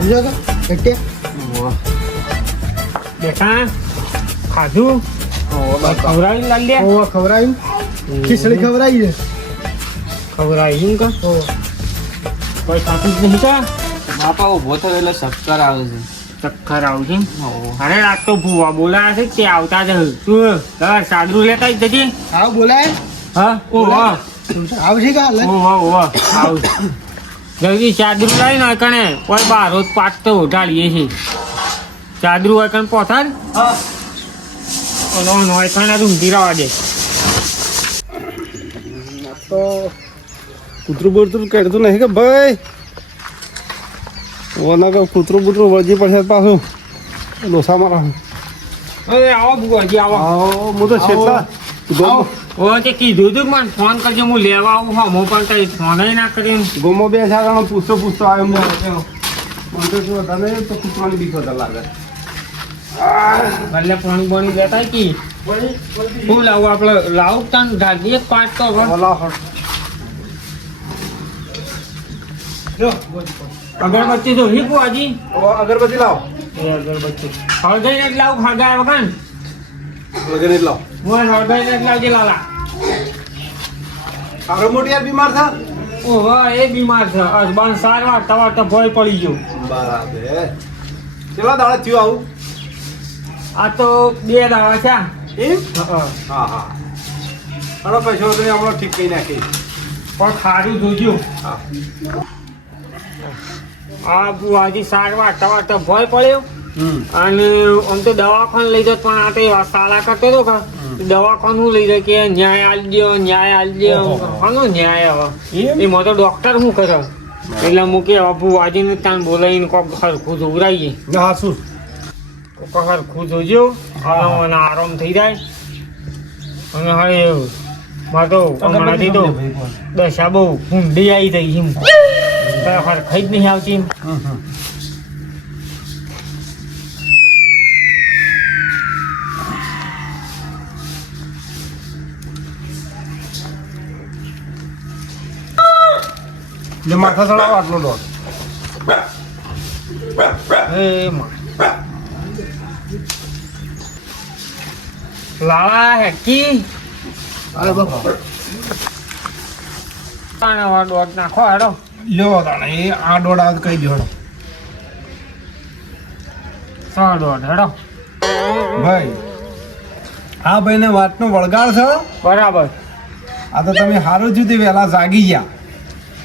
સમજો કે એટલે બેટા ખાધું ખવડાવી લાલ્યા ખવડાવ્યું ખીચડી ખવડાવી છે ખવડાવી કા કોઈ ખાતું જ નહીં કા બાપા ઉભો થયો એટલે ચક્કર આવે છે. ચક્કર આવું છે અરે આ તો ભૂવા બોલાયા છે તે આવતા જ તું સાદરું લેતા જ જજે આવ બોલાય હા ઓહો આવશે કા ઓહો આવ જલ્દી ચાદરું લાવી ને કણે કોઈ બાર રોજ પાટ તો ઉઠાડીએ છે ચાદરું હોય કણ પોથાર ઓનો હોય કણે ઊંધી રવા દે તો કૂતરું બૂતરું કરતું નહીં કે ભાઈ ઓના કે કૂતરું બૂતરું વળજી પડશે પાછું લોસા મારા અરે આવો ભુવાજી આવો હું તો છેટલા ઓ તે કીધું તું મને ફોન કરજો હું લેવા આવું હા હું પણ કઈ ફોન ના કરીને ગોમો બે સારા પૂછતો આવ્યો મને તો શું તને તો કૂતરાની બીક વધારે લાગે ભલે પાણી પાણી દેતા કી શું લાવું આપણે લાવું તને ઢાળી એક પાટ તો અગરબત્તી તો હી ભુવાજી અગરબત્તી લાવ એ અગરબત્તી હળગાઈને જ લાવું હળગાય વગર અગરબત્તી લાવ હું હળગાઈને જ લાવજે લાલા આગળ મોટી યાર બીમાર થા ઓહો એ બીમાર છે અજબાન સારવાર તમારે તો ભય પડી ગયો બરાબર કેટલા દાડા થયું આવું આ તો 2 દાડા છે એમ હા હા અરે પૈસા તો હમણાં ઠીક કરી નાખી પણ ખારું જોજો હા આ બુવાજી સારવાર તમારે તો ભય પડ્યો અને આમ તો દવાખાને લઈ જતો પણ આ તો સાલા કરતો હતો કે દવાખાનું લઈ જાય કે ન્યાય આલજો કોનો ન્યાય હવે એમાં તો ડોક્ટર શું કરે એટલે મૂકે બુવાજીને ત્યાં બોલાવીને કોક હરખું જોવરાઈએ હા શું કોક હરખું જોજો અને આરામ થઈ જાય અને હવે મારે તો હમણાંથી તો દશા બહુ ઊંડી આવી થઈ એમ હરખાઈ જ નહીં આવતી એમ જે માથા ચડાવો આટલો દોડ લાલા હેકી અરે બાપા દોડ નાખો હેડો લ્યો તાણે એ આ દોડ આ કહી દો હેડો દોડ હેડો ભાઈ આ ભાઈને વાતનો વળગાડ છે બરાબર આ તો તમે સારું થયું તે વહેલા જાગી ગયા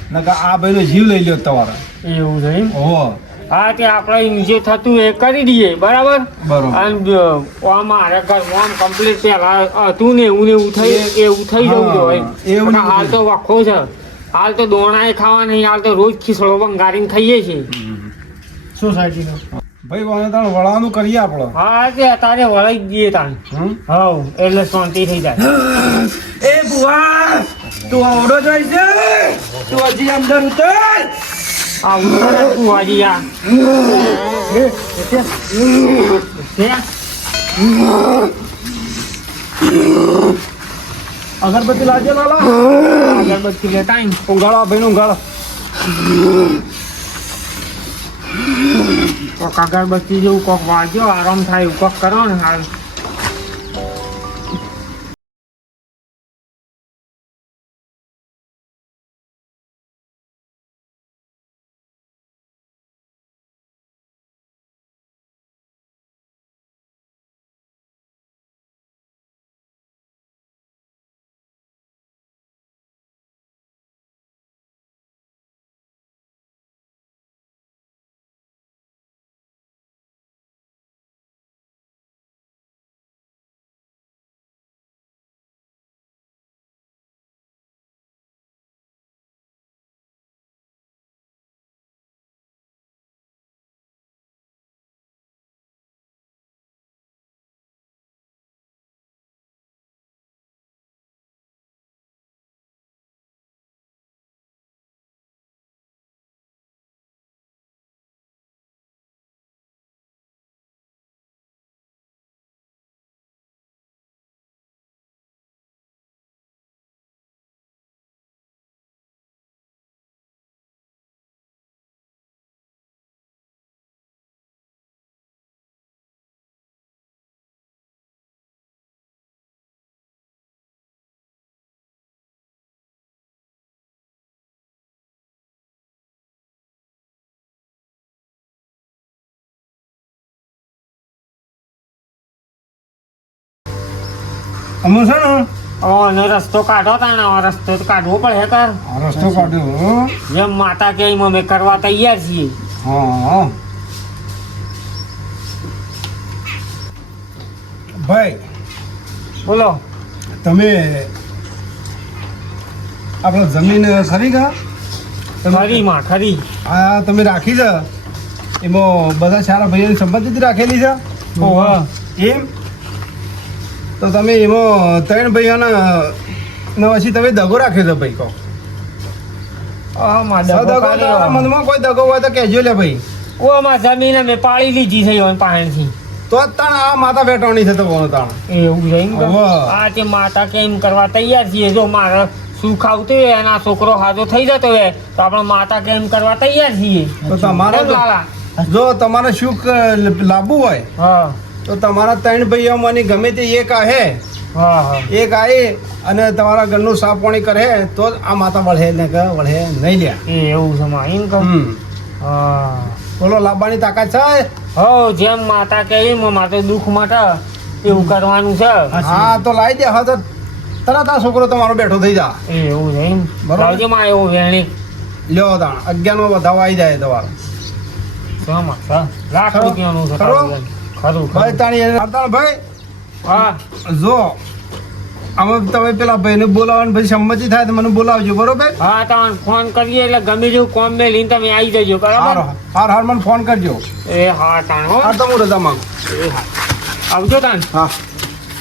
નકર આ ભાઈનો જીવ લઈ લ્યો તમારે એવું છે એમ ઓહો હા તે આપણે જે થતું એ કરી દઈએ બરાબર બરોબર અને મારે ઘરમાં આમ કમ્પ્લીટ પેલા હતું ને એવું થઈ જવું જોઈએ એવું પણ હાલ તો વખો છે હાલ તો દોણાએ ખાવા નહીં હાલ તો રોજ ખીસડો બંગારીને ખાઈએ છીએ સોસાયટીનો ભાઈ વાને તાણ વળવાનું કરીએ આપણે હા તે તારે વળાઈ જ દઈએ તાણ હવ એટલે શાંતિ થઈ જાય એ બુવા તું આવડો જાય છે તું હજી અંદર ઉતર આવું બુવાજી આ અગરબત્તી લાવજો લાલા અગરબત્તી લેતા આવીને ઊંઘાડો આ ભાઈનું ઊંઘાડો કોક અગરબત્તી જેવું કોક વાગ્યો આરામ થાય એવું કોક કરો ને હાલ અમુ છે ને અને રસ્તો કાઢો તાણે આ રસ્તો તો કાઢવો પડે કર આ રસ્તો કાઢ્યો હો. જેમ માતા કે એમ અમે કરવા તૈયાર છીએ હા ભાઈ બોલો તમે આપણે જમીન ખરી કા ખરી માં ખરી આ તમે રાખી છે એમાં બધા સારા ભાઈઓની સંપત્તિ રાખેલી છે ઓહો એમ તો તમે એમાં 3 ભાઈઓના પછી તમે દગો રાખ્યો છે ભાઈ કહો આ માં દગો દગો તારા કાઢ્યો. મનમાં કોઈ દગો હોય તો કહેજો લે ભાઈ ઓ માં જમીન અમે પાડી લીધી છે એવન પાણીથી તો જ તાણ આ માતા વેટવાની છે તો બોનો તાણ એવું છે એમ કે? ઓહો. આ તે માતા કે એમ કરવા તૈયાર છીએ જો મારે સુખ આવતું હોય એના છોકરો હાજો થઈ જતો હોય તો આપણે માતા કે એમ કરવા તૈયાર છીએ તો તમારે કેમ લાલા? જો તમારે સુખ લાવવું હોય હા તો તમારા 3 ભાઈઓમાંની ગમે તે એક આહે હા હા એક આયે અને તમારા ઘરનું સાફ પાણી કરે તો જ આ માતા વળે ને કે વળે નહીં લ્યા એ એવું છે માં એમ કે? હા બોલો લાવવાની તાકાત છે હો જેમ માતા કે એમ મારે દુઃખ માટે એવું કરવાનું છે હા તો લાવી દે હા તો તરત આ છોકરો તમારો બેઠો થઈ જા એ એવું છે એમ બરોબર. લાવજે માં એવું વેણી લ્યો તાણ 11 વધાવો આવી જાય તમારો શોમાં છે? લાખ ખરો? રૂપિયાનું છે ખરો? ખરું ખરું ભાઈ તાણી તાણ ભાઈ હા જો આમાં તમે પેલા ભાઈને બોલાવવાનું પછી સંમતિ થાય તો મને બોલાવજો બરોબર હા તમને ફોન કરીએ એટલે ગમે જેવું કોમ મેં લઈને તમે આવી જજો બરાબર હાર મને ફોન કરજો એ હા તાણ હો હાર તો હું રજા માંગુ એ હા આવજો તાણ હા